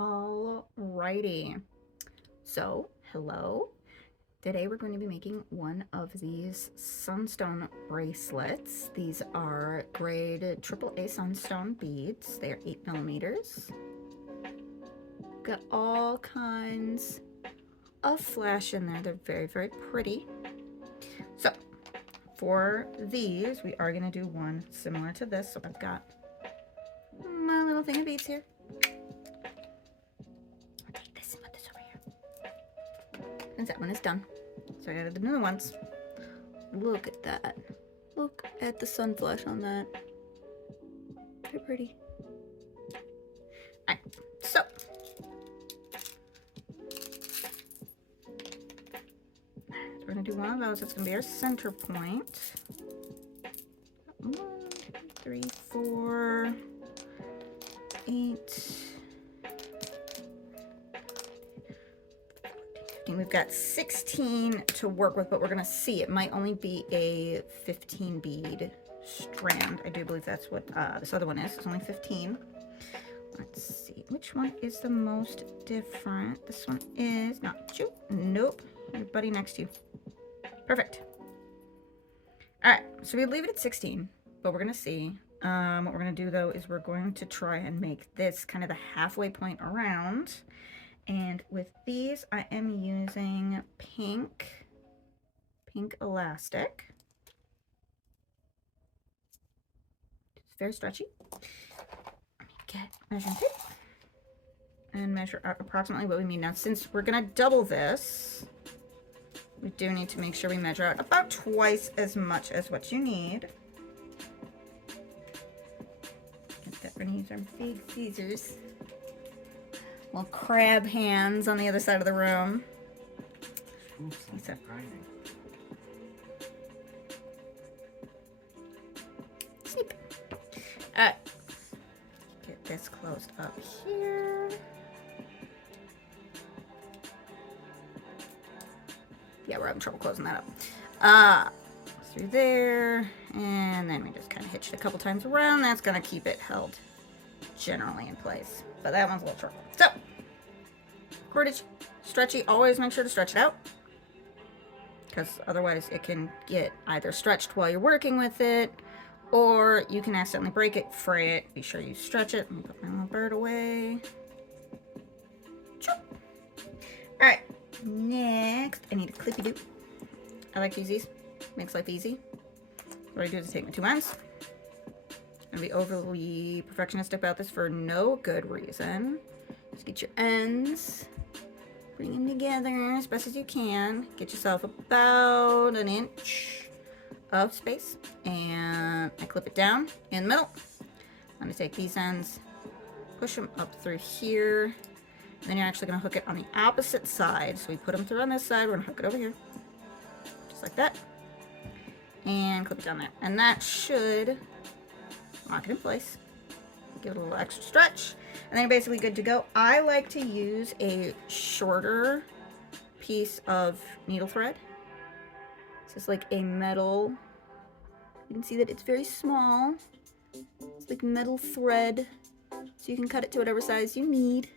Alrighty, so hello. Today we're going to be making one of these Sunstone bracelets. These are grade AAA Sunstone beads. They are 8 millimeters. Got all kinds of flash in there. They're very, very pretty. So for these, we are going to do one similar to this. So I've got my little thing of beads here. And that one is done. So I added the new ones. Look at that. Look at the sun flash on that. Very pretty. Alright, so we're gonna do one of those. It's gonna be our center point. 1, 2, 3, 4, 8. We've got 16 to work with, but we're gonna see. It might only be a 15 bead strand. I do believe that's what this other one is. It's only 15. Let's see, which one is the most different? This one is not you. Nope, your buddy next to you. Perfect. All right, so we leave it at 16, but we're gonna see. What we're gonna do though is we're going to try and make this kind of the halfway point around. And with these, I am using pink elastic. It's very stretchy. Let me get measuring tape and measure out approximately what we need. Now, since we're gonna double this, we do need to make sure we measure out about twice as much as what you need. Get that, we're gonna use our big scissors. Little crab hands on the other side of the room. Oops, I'm grinding. Sneak. Alright. Get this closed up here. Yeah, we're having trouble closing that up. Through there. And then we just kind of hitch it a couple times around. That's going to keep it held generally in place. But that one's a little trouble. So, cordage, stretchy, always make sure to stretch it out. Because otherwise it can get either stretched while you're working with it, or you can accidentally break it, fray it. Be sure you stretch it. Let me put my little bird away. Alright, next I need a clippy doo. I like to use these. Makes life easy. What I do is take my two ends. I'm gonna be overly perfectionistic about this for no good reason. Just get your ends, bring them together as best as you can. Get yourself about an inch of space, and I clip it down in the middle. I'm gonna take these ends, push them up through here, and then you're actually gonna hook it on the opposite side. So we put them through on this side, we're gonna hook it over here, just like that, and clip it down there. And that should lock it in place. Give it a little extra stretch, and then you're basically good to go. I like to use a shorter piece of needle thread. This is like a metal, you can see that it's very small. It's like metal thread, so you can cut it to whatever size you need.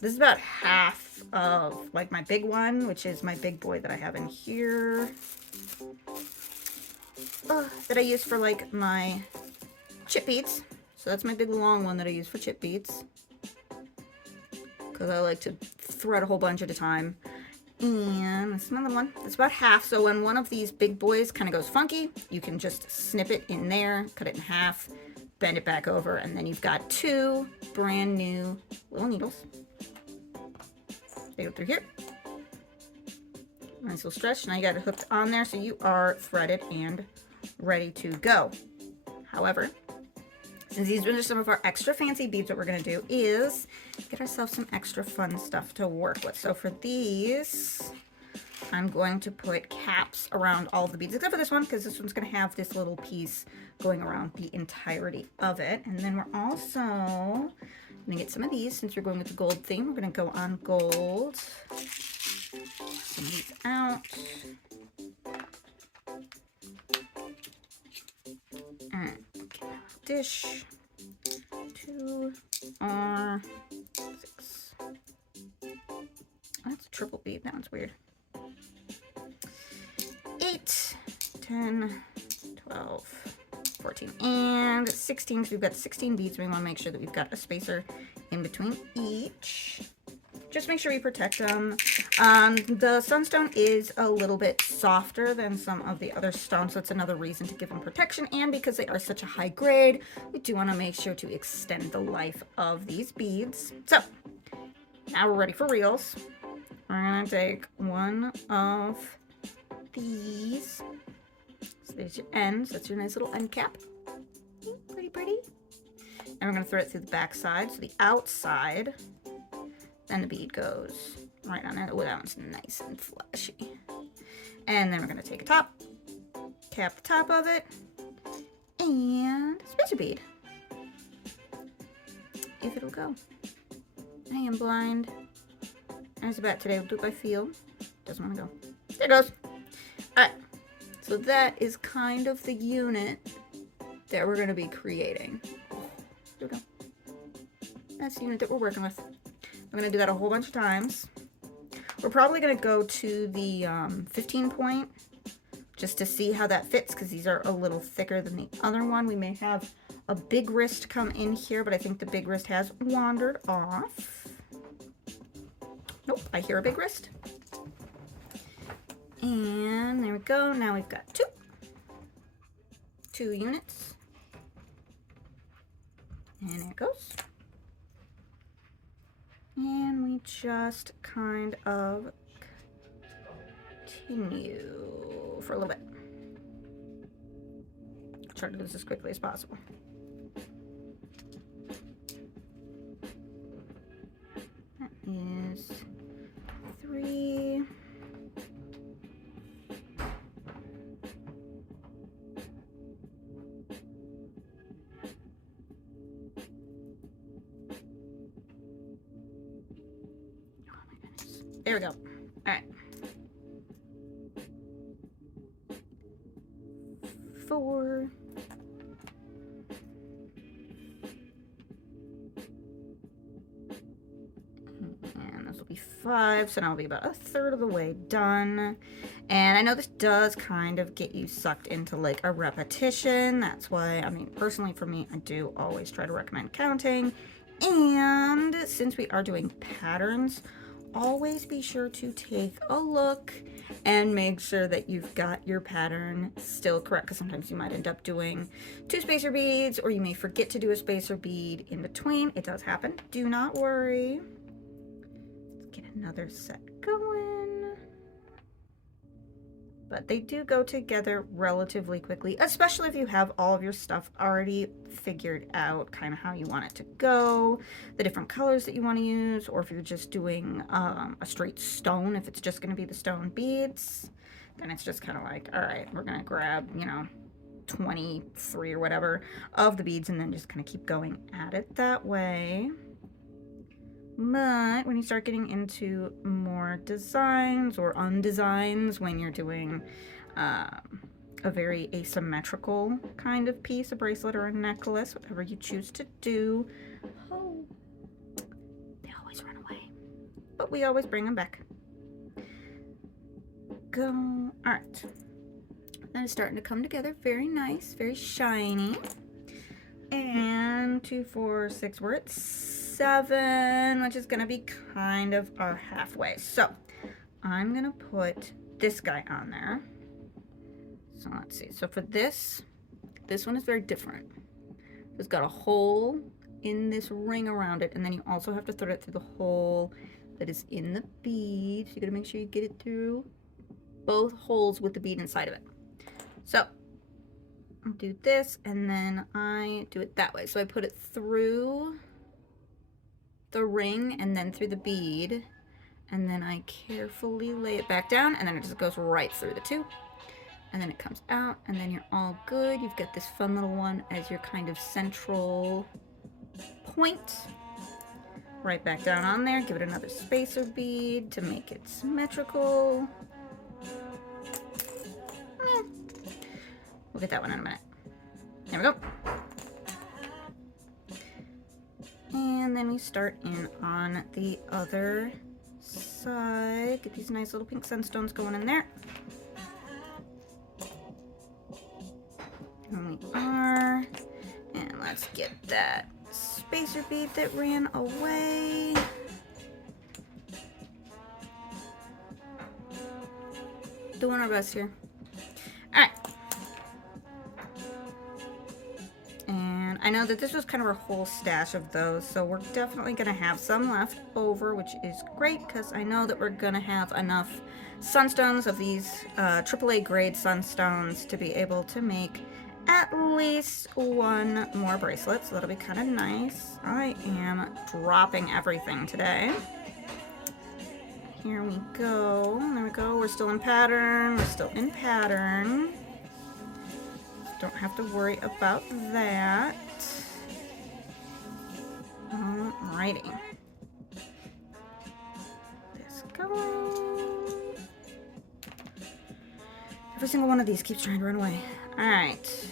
This is about half of like my big one, which is my big boy that I have in here. That I use for like my chip beads. So that's my big long one that I use for chip beads, because I like to thread a whole bunch at a time. And this is another one. It's about half. So when one of these big boys kind of goes funky, you can just snip it in there, cut it in half, bend it back over, and then you've got two brand new little needles. They go through here. Nice little stretch. Now you got it hooked on there, so you are threaded and ready to go. However, since these are some of our extra fancy beads, what we're going to do is get ourselves some extra fun stuff to work with. So for these, I'm going to put caps around all the beads, except for this one, because this one's going to have this little piece going around the entirety of it. And then we're also going to get some of these, since we're going with the gold theme. We're going to go on gold. Some of these out. And dish to our triple bead. That one's weird. 8, 10, 12, 14, and 16. Because we've got 16 beads. We want to make sure that we've got a spacer in between each. Just make sure you protect them. The sunstone is a little bit softer than some of the other stones, so that's another reason to give them protection. And because they are such a high grade, we do want to make sure to extend the life of these beads. So now we're ready for reels. We're gonna take one of these. So there's your ends. That's your nice little end cap. Pretty, pretty. And we're gonna throw it through the back side, so the outside. Then the bead goes right on it. Oh, that one's nice and flashy. And then we're going to take a top, cap the top of it, and spacer bead. If it'll go. I am blind. As about today, we'll do it by feel. Doesn't want to go. There it goes. Alright. So that is kind of the unit that we're going to be creating. There we go. That's the unit that we're working with. I'm going to do that a whole bunch of times. We're probably going to go to the 15 point just to see how that fits, because these are a little thicker than the other one. We may have a big wrist come in here, but I think the big wrist has wandered off. Nope, I hear a big wrist. And there we go. Now we've got two units. And there it goes. And we just kind of continue for a little bit. Try to do this as quickly as possible. That is 3. There we go. All right. 4. And this will be 5, so now I'll be about a third of the way done. And I know this does kind of get you sucked into like a repetition. That's why, I mean, personally for me, I do always try to recommend counting. And since we are doing patterns, always be sure to take a look and make sure that you've got your pattern still correct, because sometimes you might end up doing 2 spacer beads, or you may forget to do a spacer bead in between. It does happen. Do not worry. Let's get another set going. But they do go together relatively quickly, especially if you have all of your stuff already figured out, kind of how you want it to go, the different colors that you want to use, or if you're just doing a straight stone, if it's just going to be the stone beads, then it's just kind of like, all right, we're going to grab, you know, 23 or whatever of the beads and then just kind of keep going at it that way. But when you start getting into more designs or undesigns, when you're doing a very asymmetrical kind of piece, a bracelet or a necklace, whatever you choose to do, oh, they always run away. But we always bring them back. Go. All right. That is starting to come together. Very nice, very shiny. And 2, 4, 6, we're at 7, which is gonna be kind of our halfway. So I'm gonna put this guy on there. So let's see. So for this one is very different. It's got a hole in this ring around it, and then you also have to thread it through the hole that is in the bead. So you gotta make sure you get it through both holes with the bead inside of it. So I'll do this, and then I do it that way. So I put it through the ring and then through the bead, and then I carefully lay it back down, and then it just goes right through the 2, and then it comes out, and then you're all good. You've got this fun little one as your kind of central point. Right back down on there. Give it another spacer bead to make it symmetrical. We'll get that one in a minute. There we go. And then we start in on the other side. Get these nice little pink sunstones going in there. Here we are. And let's get that spacer bead that ran away. Doing our best here. Alright. And I know that this was kind of our whole stash of those, so we're definitely going to have some left over, which is great because I know that we're going to have enough sunstones of these AAA grade sunstones to be able to make at least one more bracelet, so that'll be kind of nice. I am dropping everything today. Here we go. There we go. We're still in pattern. We're still in pattern. Don't have to worry about that. Alrighty. This going. Every single one of these keeps trying to run away. Alright.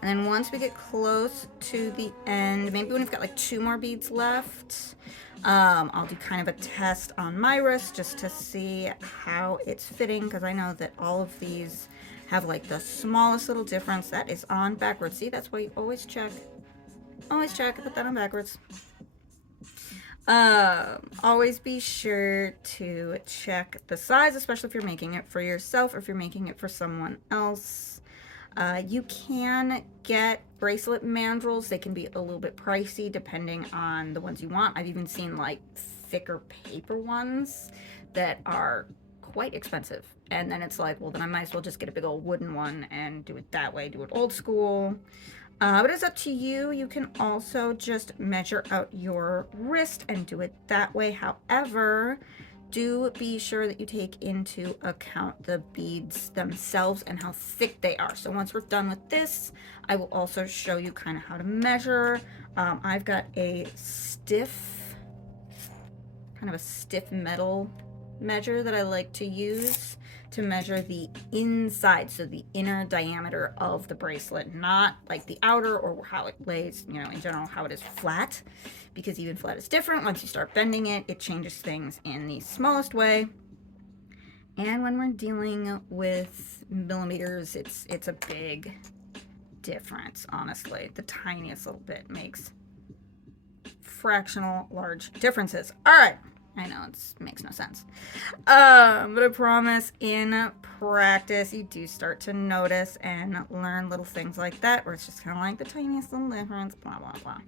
And then once we get close to the end, maybe when we've got like 2 more beads left, I'll do kind of a test on my wrist just to see how it's fitting, because I know that all of these have like the smallest little difference. That is on backwards. See, that's why you always check. Always check. Put that on backwards. Always be sure to check the size, especially if you're making it for yourself or if you're making it for someone else. You can get bracelet mandrels. They can be a little bit pricey depending on the ones you want. I've even seen like thicker paper ones that are quite expensive. And then it's like, well, then I might as well just get a big old wooden one and do it that way, do it old school. But it's up to you. You can also just measure out your wrist and do it that way. However, do be sure that you take into account the beads themselves and how thick they are. So once we're done with this, I will also show you kind of how to measure. I've got a stiff, kind of a stiff metal measure that I like to use to measure the inside, so the inner diameter of the bracelet, not like the outer or how it lays, you know, in general, how it is flat, because even flat is different. Once you start bending it, it changes things in the smallest way. And when we're dealing with millimeters, it's a big difference, honestly. The tiniest little bit makes fractional large differences. All right. I know it makes no sense. But I promise in practice, you do start to notice and learn little things like that, where it's just kind of like the tiniest little difference, blah, blah, blah.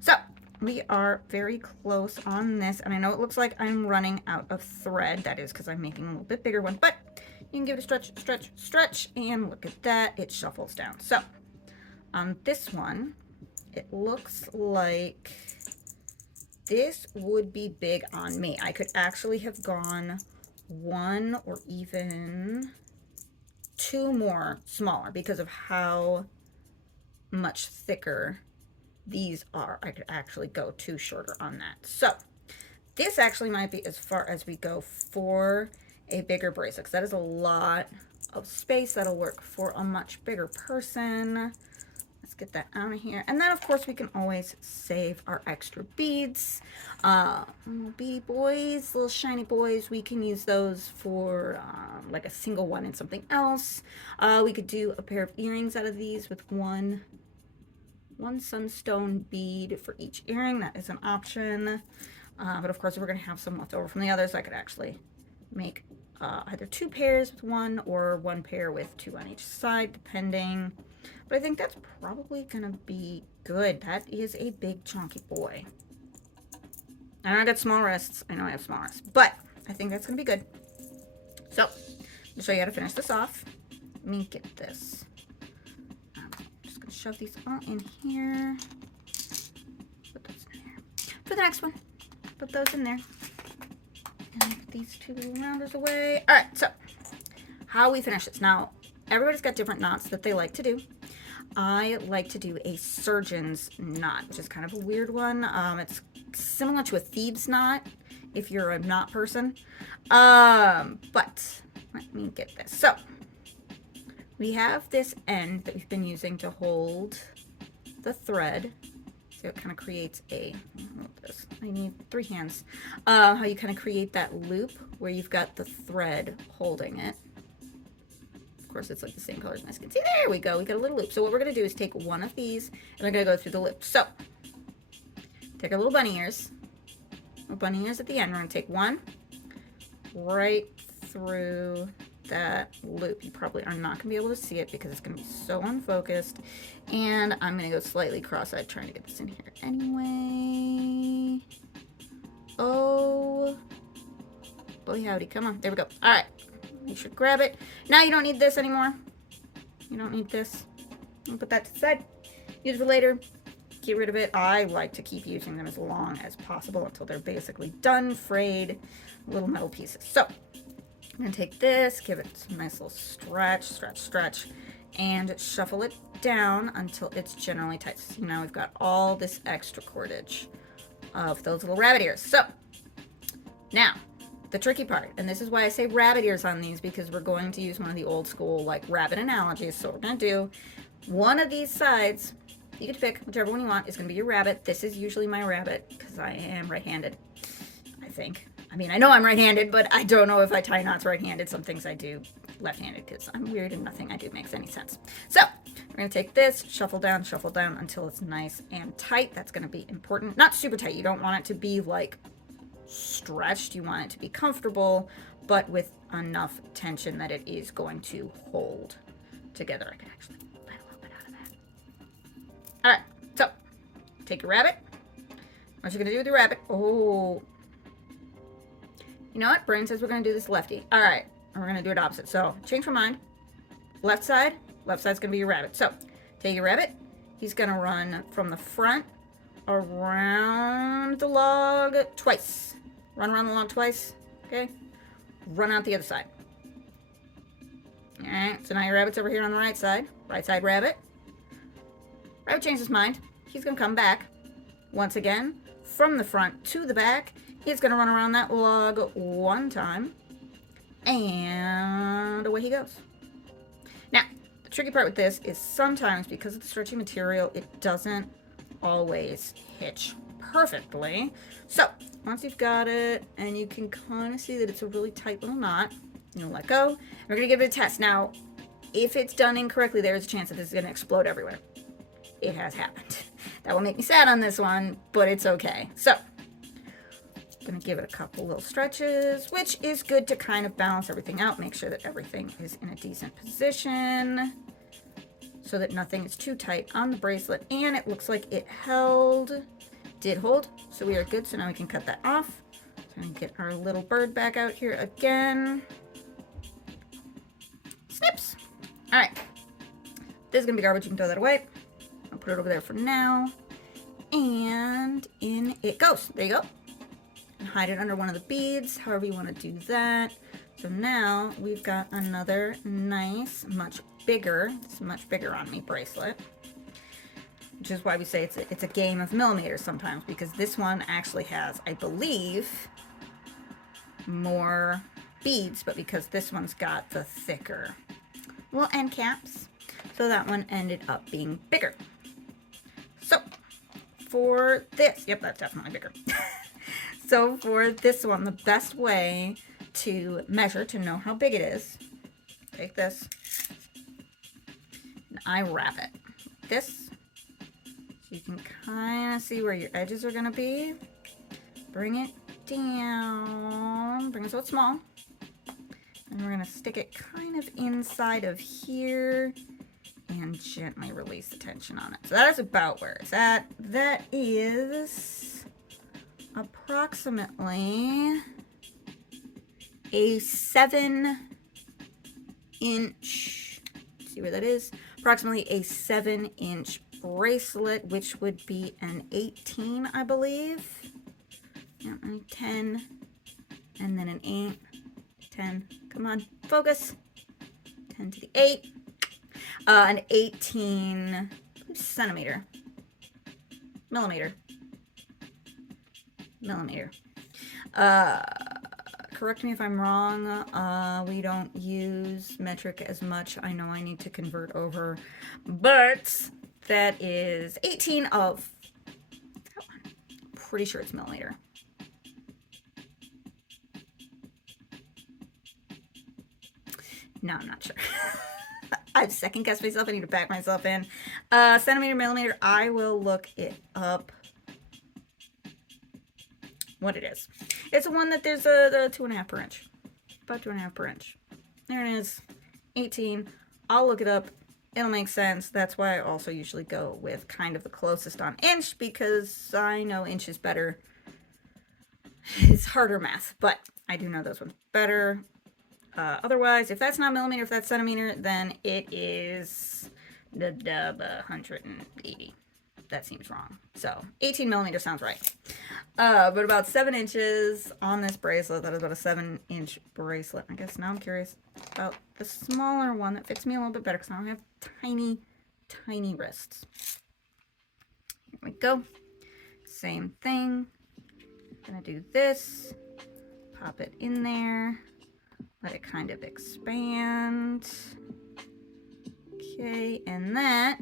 So we are very close on this, and I know it looks like I'm running out of thread. That is because I'm making a little bit bigger one, but you can give it a stretch, stretch, stretch, and look at that. It shuffles down. So on this one, it looks like this would be big on me. I could actually have gone 1 or even 2 more smaller because of how much thicker these are. I could actually go 2 shorter on that. So this actually might be as far as we go for a bigger bracelet, because that is a lot of space. That'll work for a much bigger person. Get that out of here. And then of course we can always save our extra beads. Little beady boys, little shiny boys, we can use those for like a single one and something else. We could do a pair of earrings out of these with one sunstone bead for each earring. That is an option. But of course if we're gonna have some left over from the others, I could actually make either 2 pairs with 1 or 1 pair with 2 on each side, depending. But I think that's probably gonna be good. That is a big chunky boy. I know I got small wrists. I know I have small wrists, but I think that's gonna be good. So to show you how to finish this off, let me get this. I'm just gonna shove these all in here. Put those in here. For the next one, put those in there. And put these 2 little rounders away. All right, so how we finish this. Now, everybody's got different knots that they like to do. I like to do a surgeon's knot, which is kind of a weird one. It's similar to a thieves knot if you're a knot person. But let me get this. So we have this end that we've been using to hold the thread. So it kind of creates a, I need 3 hands. How you kind of create that loop where you've got the thread holding it. Of course, it's like the same color as my skin. See, there we go. We got a little loop. So what we're going to do is take one of these, and we're going to go through the loop. So take our little bunny ears. Little bunny ears at the end. We're going to take one right through that loop. You probably are not going to be able to see it because it's going to be so unfocused. And I'm going to go slightly cross-eyed trying to get this in here anyway. Oh, boy howdy. Come on. There we go. All right. You should grab it. Now you don't need this anymore. You don't need this. I'll put that to the side. Use it for later. Get rid of it. I like to keep using them as long as possible until they're basically done, frayed, little metal pieces. So I'm going to take this, give it a nice little stretch, stretch, and shuffle it down until it's generally tight. So now we've got all this extra cordage of those little rabbit ears. So now the tricky part, and this is why I say rabbit ears on these, because we're going to use one of the old school like rabbit analogies. So we're going to do one of these sides. You get to pick whichever one you want. Is going to be your rabbit. This is usually my rabbit because I am right-handed, I think. I mean, I know I'm right-handed, but I don't know if I tie knots right-handed. Some things I do left-handed because I'm weird and nothing I do makes any sense. So we're going to take this, shuffle down until it's nice and tight. That's going to be important. Not super tight. You don't want it to be like stretched. You want it to be comfortable, but with enough tension that it is going to hold together. I can actually let a little bit out of that. All right, so take your rabbit. What you're going to do with your rabbit? Oh, you know what? Brain says we're going to do this lefty. All right, and we're going to do it opposite. So change my mind. Left side's going to be your rabbit. So take your rabbit. He's going to run from the front around the log twice. Run around the log twice. Okay. Run out the other side. All right. So now your rabbit's over here on the right side. Right side rabbit. Rabbit changed his mind. He's going to come back once again from the front to the back. He's going to run around that log one time. And away he goes. Now, the tricky part with this is sometimes because of the stretchy material, it doesn't always hitch perfectly. So once you've got it and you can kind of see that it's a really tight little knot, you'll let go. We're going to give it a test. Now, if it's done incorrectly, there's a chance that this is going to explode everywhere. It has happened. That will make me sad on this one, but it's okay. So I'm going to give it a couple little stretches, which is good to kind of balance everything out, make sure that everything is in a decent position so that nothing is too tight on the bracelet. And it looks like it did hold, so we are good. So now we can cut that off. So I'm going to get our little bird back out here again. Snips. All right. This is going to be garbage. You can throw that away. I'll put it over there for now. And in it goes. There you go. And hide it under one of the beads, however you want to do that. So now we've got another nice, much bigger on me bracelet. Which is why we say it's a game of millimeters sometimes, because this one actually has, I believe, more beads, but because this one's got the thicker little end caps, so that one ended up being bigger. So for this, yep, that's definitely bigger. So for this one, the best way to measure, to know how big it is, take this, and I wrap it like this. So you can kind of see where your edges are going to be. Bring it down, bring it so it's small. And we're going to stick it kind of inside of here and gently release the tension on it. So that is about where it's at. That is approximately a 7-inch, see where that is? Approximately a 7-inch bracelet, which would be an 18, I believe. Yeah, 10, and then an 8, 10, come on, focus, 10 to the 8, an 18 centimeter, millimeter. Correct me if I'm wrong, we don't use metric as much. I know I need to convert over, but That is 18 of, pretty sure it's millimeter. No, I'm not sure. I've second guessed myself. I need to back myself in. Centimeter, millimeter, I will look it up. What it is. It's the one that there's the 2.5 per inch. About 2.5 per inch. There it is. 18. I'll look it up. It'll make sense. That's why I also usually go with kind of the closest on inch, because I know inch is better. It's harder math, but I do know those ones better. Otherwise, if that's not millimeter, if that's centimeter, then it is the 180. That seems wrong. So 18 millimeter sounds right. But about 7 inches on this bracelet. That is about a 7-inch bracelet. I guess now I'm curious about the smaller one that fits me a little bit better, because I don't have tiny, tiny wrists. Here we go. Same thing. Gonna do this. Pop it in there. Let it kind of expand. Okay, and that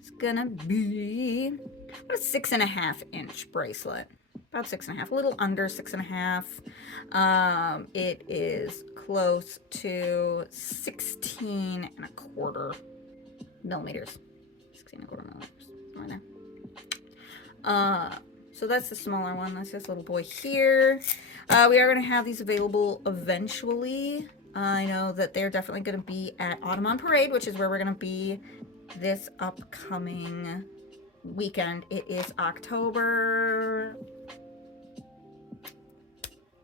is gonna be about a 6.5 inch bracelet. About 6.5, a little under 6.5. It is close to 16.25 millimeters. 16.25 millimeters, somewhere there. So that's the smaller one. That's this little boy here. We are going to have these available eventually. I know that they're definitely going to be at Autumn on Parade, which is where we're going to be this upcoming weekend. It is October.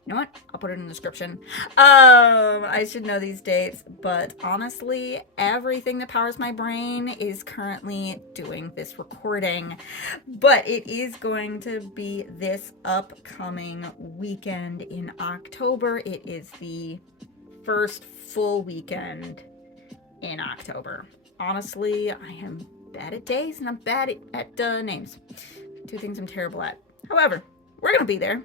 You know what? I'll put it in the description. I should know these dates, but honestly, everything that powers my brain is currently doing this recording. But it is going to be this upcoming weekend in October. It is the first full weekend in October. Honestly, I am bad at days and I'm bad at names. Two things I'm terrible at. However, we're going to be there.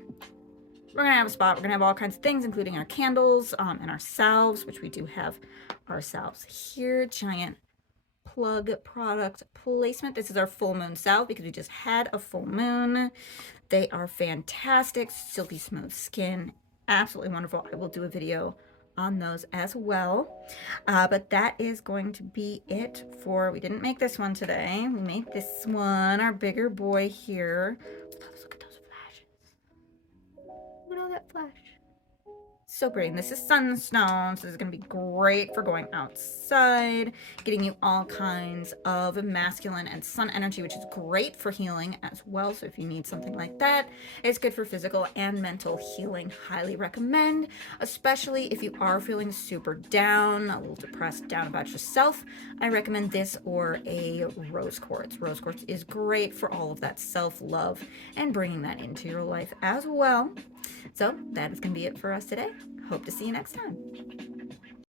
We're going to have a spot. We're going to have all kinds of things, including our candles and our salves, which we do have our salves here. Giant plug product placement. This is our full moon salve because we just had a full moon. They are fantastic. Silky smooth skin. Absolutely wonderful. I will do a video on those as well. But that is going to be it for, we didn't make this one today. We made this one, our bigger boy here. Look at those flashes. Look at all that flash. So great. And this is Sunstone, so this is going to be great for going outside, getting you all kinds of masculine and sun energy, which is great for healing as well. So if you need something like that, it's good for physical and mental healing. Highly recommend, especially if you are feeling super down, a little depressed, down about yourself. I recommend this or a rose quartz. Rose quartz is great for all of that self-love and bringing that into your life as well. So that is going to be it for us today. Hope to see you next time.